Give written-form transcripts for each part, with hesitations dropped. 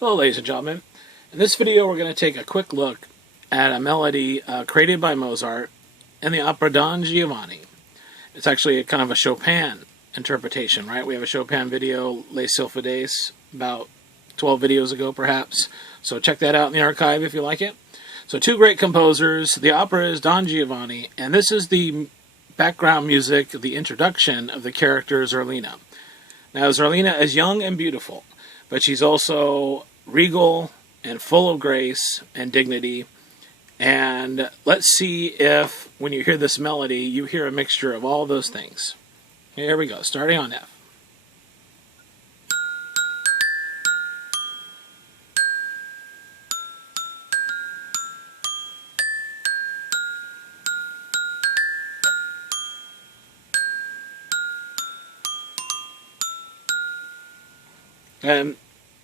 Hello ladies and gentlemen. In this video we're going to take a quick look at a melody created by Mozart in the Opera Don Giovanni. It's actually a kind of a Chopin interpretation, right? We have a Chopin video, Les Sylphides, about 12 videos ago perhaps. So check that out in the archive if you like it. So two great composers. The opera is Don Giovanni, and this is the background music, the introduction of the character Zerlina. Now Zerlina is young and beautiful, but she's also regal and full of grace and dignity. And let's see if, when you hear this melody, you hear a mixture of all those things. Here we go, starting on F.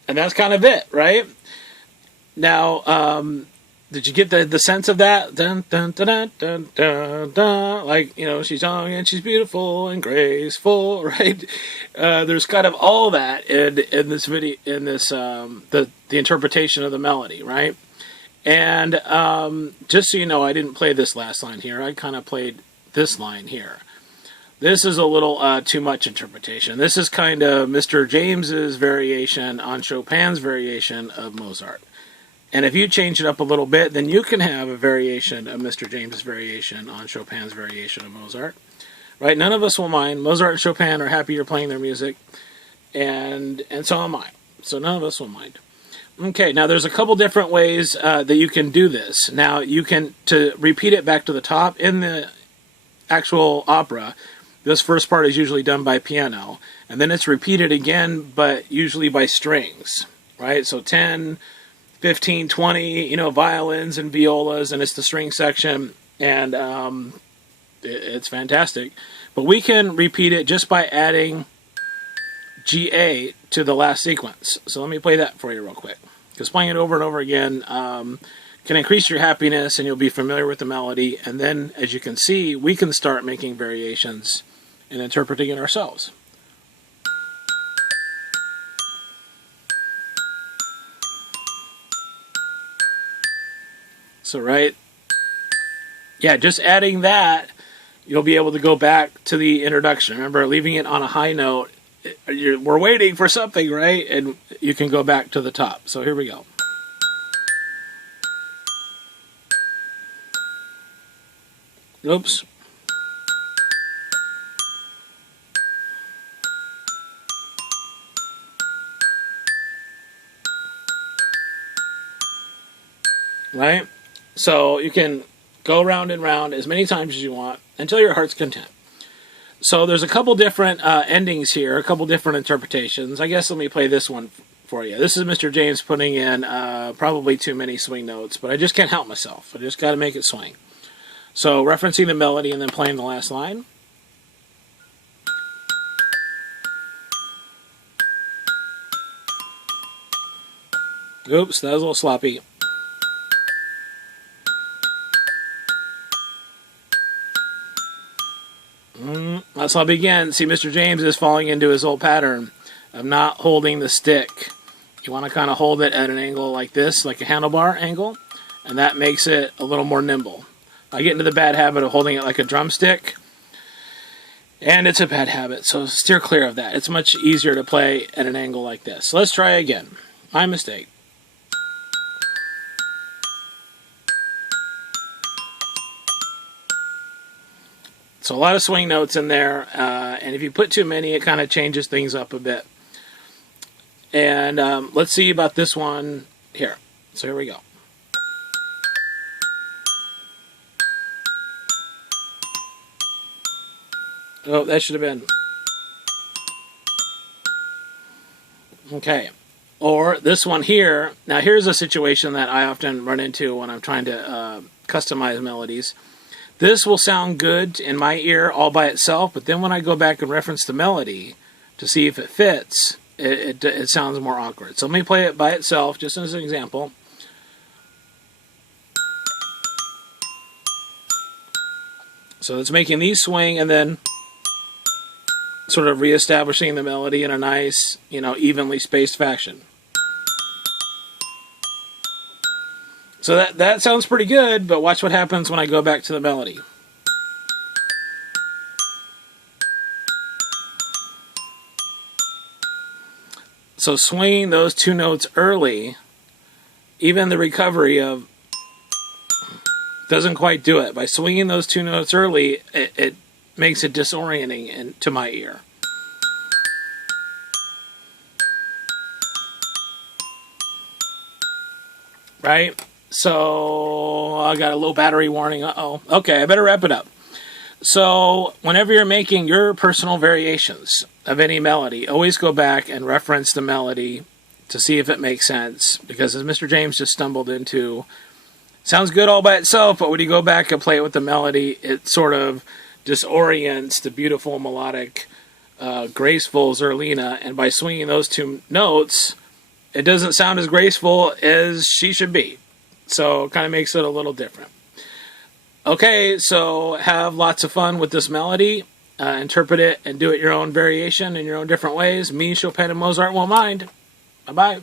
And that's kind of it, right? Now, did you get the sense of that? Dun, dun, dun, dun, dun, dun, dun. Like, you know, she's young and she's beautiful and graceful, right? There's kind of all that in this video, in this the interpretation of the melody, right? And just so you know, I didn't play this last line here. I kind of played this line here. This is a little too much interpretation. This is kind of Mr. James's variation on Chopin's variation of Mozart. And if you change it up a little bit, then you can have a variation of Mr. James's variation on Chopin's variation of Mozart. Right? None of us will mind. Mozart and Chopin are happy you're playing their music. And so am I. So none of us will mind. Okay, now there's a couple different ways that you can do this. Now you can, to repeat it back to the top, in the actual opera, this first part is usually done by piano, and then it's repeated again, but usually by strings, right? So 10, 15, 20, you know, violins and violas, and it's the string section, and it's fantastic. But we can repeat it just by adding GA to the last sequence. So let me play that for you real quick, because playing it over and over again can increase your happiness, and you'll be familiar with the melody, and then, as you can see, we can start making variations and interpreting it ourselves. So, right, yeah, just adding that, you'll be able to go back to the introduction. Remember, leaving it on a high note, we're waiting for something, right? And you can go back to the top. So here we go. Oops. Right? So you can go round and round as many times as you want until your heart's content. So there's a couple different endings here, a couple different interpretations. I guess let me play this one for you. This is Mr. James putting in probably too many swing notes, but I just can't help myself. I just got to make it swing. So referencing the melody and then playing the last line. Oops, that was a little sloppy. Let's not begin. See, Mr. James is falling into his old pattern of not holding the stick. You want to kind of hold it at an angle like this, like a handlebar angle, and that makes it a little more nimble. I get into the bad habit of holding it like a drumstick, and it's a bad habit, so steer clear of that. It's much easier to play at an angle like this. So let's try again. My mistake. So a lot of swing notes in there, and if you put too many, it kind of changes things up a bit. And let's see about this one here. So here we go. Oh, that should have been. Okay. Or this one here. Now here's a situation that I often run into when I'm trying to customize melodies. This will sound good in my ear all by itself, but then when I go back and reference the melody to see if it fits, it sounds more awkward. So let me play it by itself, just as an example. So it's making these swing, and then sort of reestablishing the melody in a nice, evenly spaced fashion. So that sounds pretty good, but watch what happens when I go back to the melody. So swinging those two notes early, even the recovery of doesn't quite do it. By swinging those two notes early, it makes it disorienting to my ear. Right? So I got a low battery warning. Uh-oh. Okay, I better wrap it up. So whenever you're making your personal variations of any melody, always go back and reference the melody to see if it makes sense. Because as Mr. James just stumbled into, sounds good all by itself, but when you go back and play it with the melody, it sort of disorients the beautiful, melodic, graceful Zerlina. And by swinging those two notes, it doesn't sound as graceful as she should be. So it kind of makes it a little different. Okay, so have lots of fun with this melody. Interpret it and do it your own variation in your own different ways. Me, Chopin, and Mozart won't mind. Bye-bye.